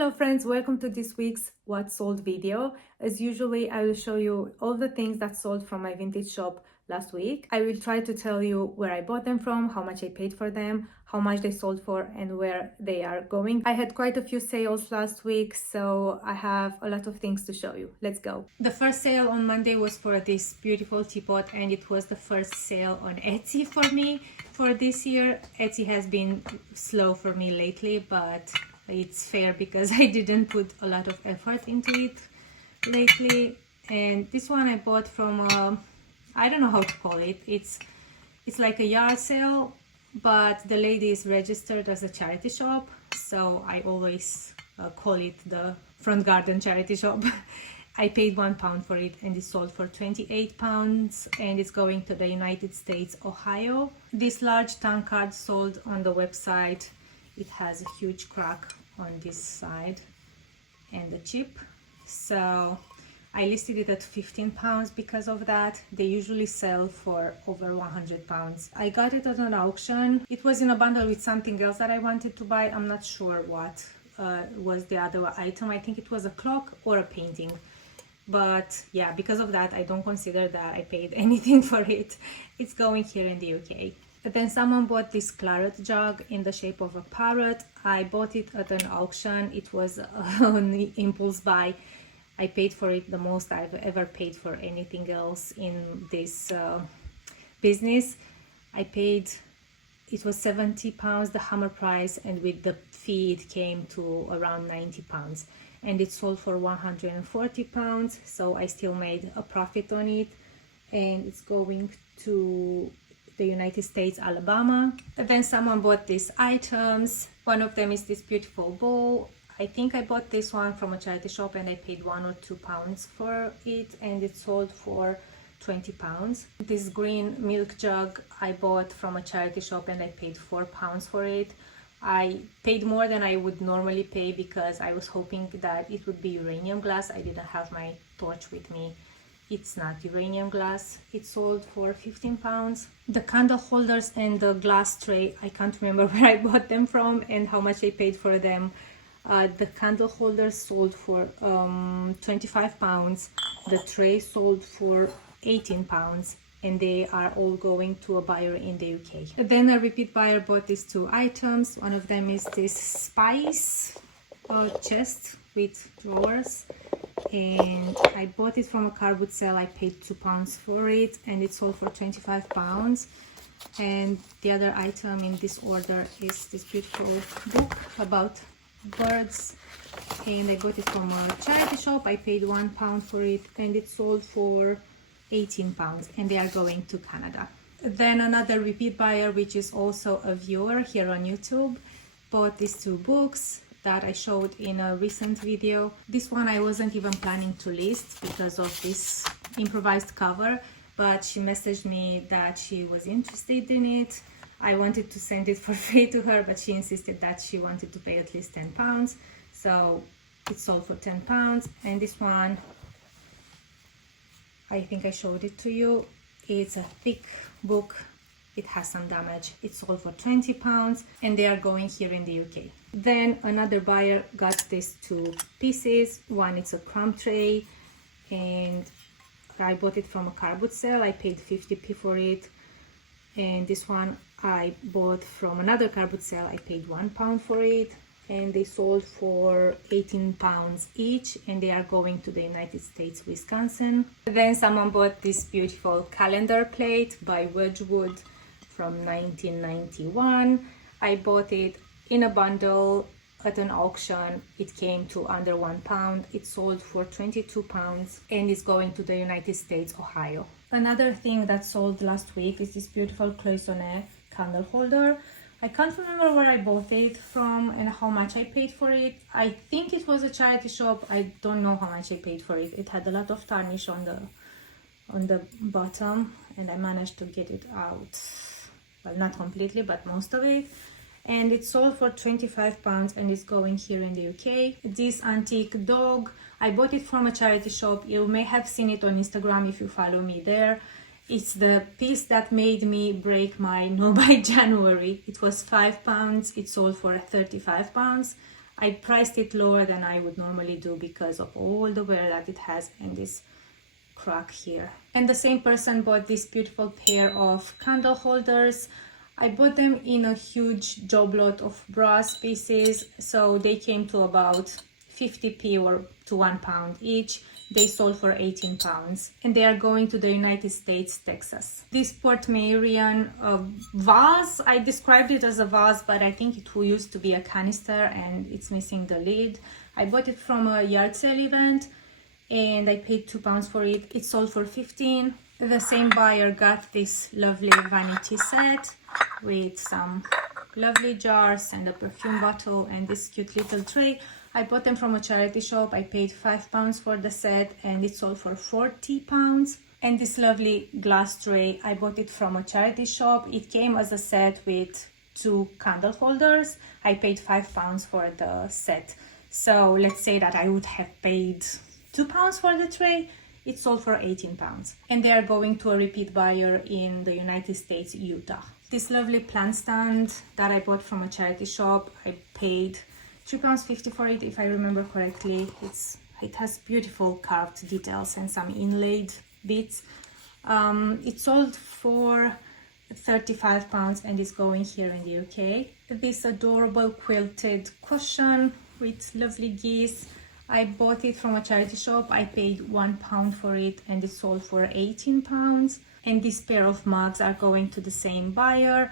Hello friends, welcome to this week's What Sold video. As usually, I will show you all the things that sold from my vintage shop last week. I will try to tell you where I bought them from, how much I paid for them, how much they sold for, and where they are going. I had quite a few sales last week, so I have a lot of things to show you. Let's go. The first sale on Monday was for this beautiful teapot, and it was the first sale on Etsy for me for this year. Etsy has been slow for me lately, but it's fair because I didn't put a lot of effort into it lately. And this one I bought from I don't know how to call it. It's like a yard sale, but the lady is registered as a charity shop, so I always call it the front garden charity shop. I paid £1 for it, and it sold for £28, and it's going to the United States, Ohio. This large tankard sold on the website. It has a huge crack on this side and the chip, so I listed it at £15 because of that. They usually sell for over £100. I got it at an auction. It was in a bundle with something else that I wanted to buy. I'm not sure what was the other item. I think it was a clock or a painting, but yeah, because of that I don't consider that I paid anything for it. It's going here in the UK. But then someone bought this claret jug in the shape of a parrot. I bought it at an auction. It was an impulse buy. I paid for it the most I've ever paid for anything else in this business. I paid, it was £70, the hammer price, and with the fee it came to around £90. And it sold for £140, so I still made a profit on it. And it's going to the United States, Alabama. And then someone bought these items. One of them is this beautiful bowl. I think I bought this one from a charity shop, and I paid £1 or £2 for it, and it sold for £20. This green milk jug I bought from a charity shop, and I paid £4 for it. I paid more than I would normally pay because I was hoping that it would be uranium glass. I didn't have my torch with me. It's not uranium glass. It sold for £15. The candle holders and the glass tray, I can't remember where I bought them from and how much I paid for them. The candle holders sold for £25. The tray sold for £18, and they are all going to a buyer in the UK. Then a repeat buyer bought these two items. One of them is this spice chest with drawers, and I bought it from a car boot sale. I paid £2 for it, and it sold for £25. And the other item in this order is this beautiful book about birds, and I got it from a charity shop. I paid £1 for it, and it sold for £18, and they are going to Canada. Then another repeat buyer, which is also a viewer here on YouTube, bought these two books that I showed in a recent video. This one I wasn't even planning to list because of this improvised cover, but she messaged me that she was interested in it. I wanted to send it for free to her, but she insisted that she wanted to pay at least £10, so it sold for £10. And this one, I think I showed it to you. It's a thick book. It has some damage. It sold for £20, and they are going here in the UK. Then another buyer got these two pieces. One is a crumb tray, and I bought it from a car boot sale. I paid 50p for it. And this one I bought from another car boot sale. I paid £1 for it, and they sold for £18 each, and they are going to the United States, Wisconsin. Then someone bought this beautiful calendar plate by Wedgwood from 1991. I bought it in a bundle at an auction. It came to under £1. It sold for £22, and it's going to the United States, Ohio. Another thing that sold last week is this beautiful cloisonne candle holder. I can't remember where I bought it from and how much I paid for it. I think it was a charity shop. I don't know how much I paid for it. It had a lot of tarnish on the bottom, and I managed to get it out. Well, not completely, but most of it. And it sold for £25, and it's going here in the UK. This antique dog, I bought it from a charity shop. You may have seen it on Instagram if you follow me there. It's the piece that made me break my no buy January. It was £5. It sold for £35. I priced it lower than I would normally do because of all the wear that it has and this crack here. And the same person bought this beautiful pair of candle holders. I bought them in a huge job lot of brass pieces, so they came to about 50p or to £1 each. They sold for £18 and they are going to the United States, Texas. This Portmeirion vase, I described it as a vase, but I think it used to be a canister and it's missing the lid. I bought it from a yard sale event and I paid £2 for it. It sold for 15. The same buyer got this lovely vanity set with some lovely jars and a perfume bottle and this cute little tray. I bought them from a charity shop. I paid £5 for the set and it sold for £40. And this lovely glass tray, I bought it from a charity shop. It came as a set with 2 candle holders. I paid £5 for the set. So let's say that I would have paid £2 for the tray. It sold for £18 and they are going to a repeat buyer in the United States, Utah. This lovely plant stand that I bought from a charity shop, I paid £3.50 for it, if I remember correctly. It has beautiful carved details and some inlaid bits. It sold for £35 and is going here in the UK. This adorable quilted cushion with lovely geese, I bought it from a charity shop. I paid £1 for it and it sold for £18. And this pair of mugs are going to the same buyer.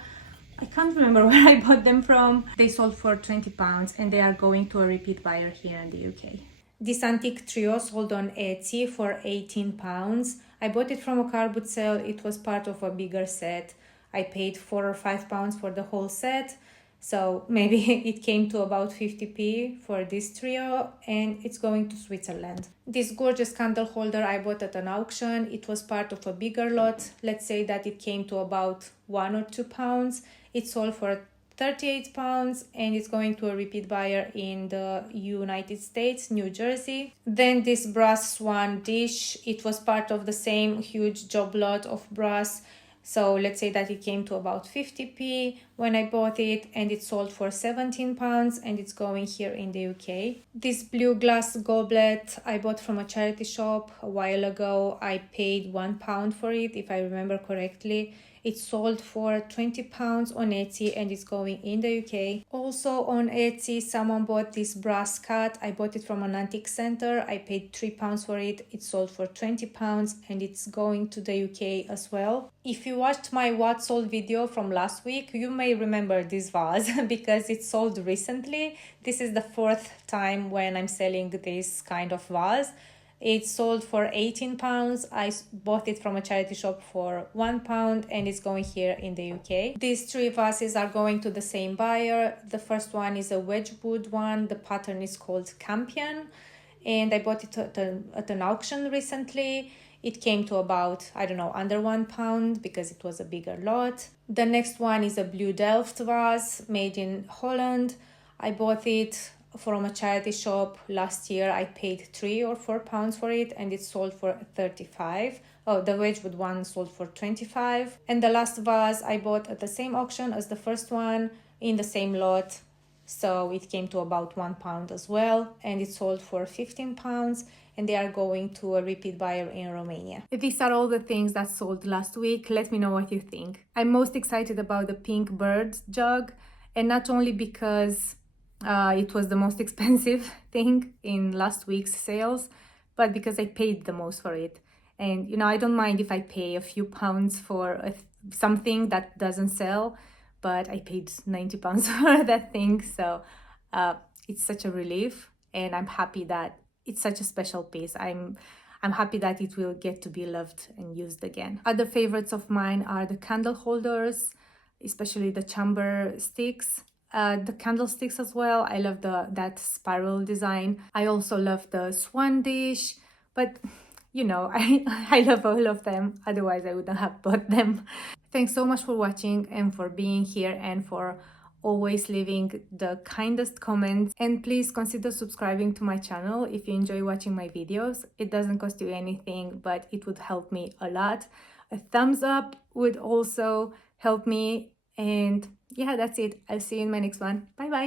I can't remember where I bought them from. They sold for £20 and they are going to a repeat buyer here in the UK. This antique trio sold on Etsy for £18. I bought it from a car boot sale. It was part of a bigger set. I paid £4 or £5 for the whole set. So maybe it came to about 50p for this trio and it's going to Switzerland. This gorgeous candle holder I bought at an auction. It was part of a bigger lot. Let's say that it came to about £1 or £2. It sold for £38 and it's going to a repeat buyer in the United States, New Jersey. Then this brass swan dish. It was part of the same huge job lot of brass. So let's say that it came to about 50p when I bought it and it sold for £17 and it's going here in the UK. This blue glass goblet I bought from a charity shop a while ago. I paid £1 for it, if I remember correctly. It sold for £20 on Etsy and it's going in the UK. Also on Etsy, someone bought this brass cat. I bought it from an antique center. I paid £3 for it. It sold for £20 and it's going to the UK as well. If you watched my what sold video from last week, you may remember this vase because it sold recently. This is the 4th time when I'm selling this kind of vase. It sold for £18. I bought it from a charity shop for £1 and it's going here in the UK. These 3 vases are going to the same buyer. The first one is a Wedgwood one. The pattern is called Campion and I bought it at an auction recently. It came to about, I don't know, under £1 because it was a bigger lot. The next one is a Blue Delft vase made in Holland. I bought it from a charity shop last year. I paid £3 or £4 for it and it sold for 35. Oh, the Wedgwood one sold for 25. And the last vase I bought at the same auction as the first one in the same lot. So it came to about £1 as well and it sold for £15 and they are going to a repeat buyer in Romania. These are all the things that sold last week. Let me know what you think. I'm most excited about the pink bird jug, and not only because it was the most expensive thing in last week's sales, but because I paid the most for it. And, you know, I don't mind if I pay a few pounds for something that doesn't sell, but I paid £90 for that thing. So it's such a relief and I'm happy that it's such a special piece. I'm happy that it will get to be loved and used again. Other favorites of mine are the candle holders, especially the chamber sticks. The candlesticks as well. I love that spiral design. I also love the swan dish, but you know, I love all of them. Otherwise, I wouldn't have bought them. Thanks so much for watching and for being here and for always leaving the kindest comments. And please consider subscribing to my channel if you enjoy watching my videos. It doesn't cost you anything, but it would help me a lot. A thumbs up would also help me. And yeah, that's it. I'll see you in my next one. Bye bye.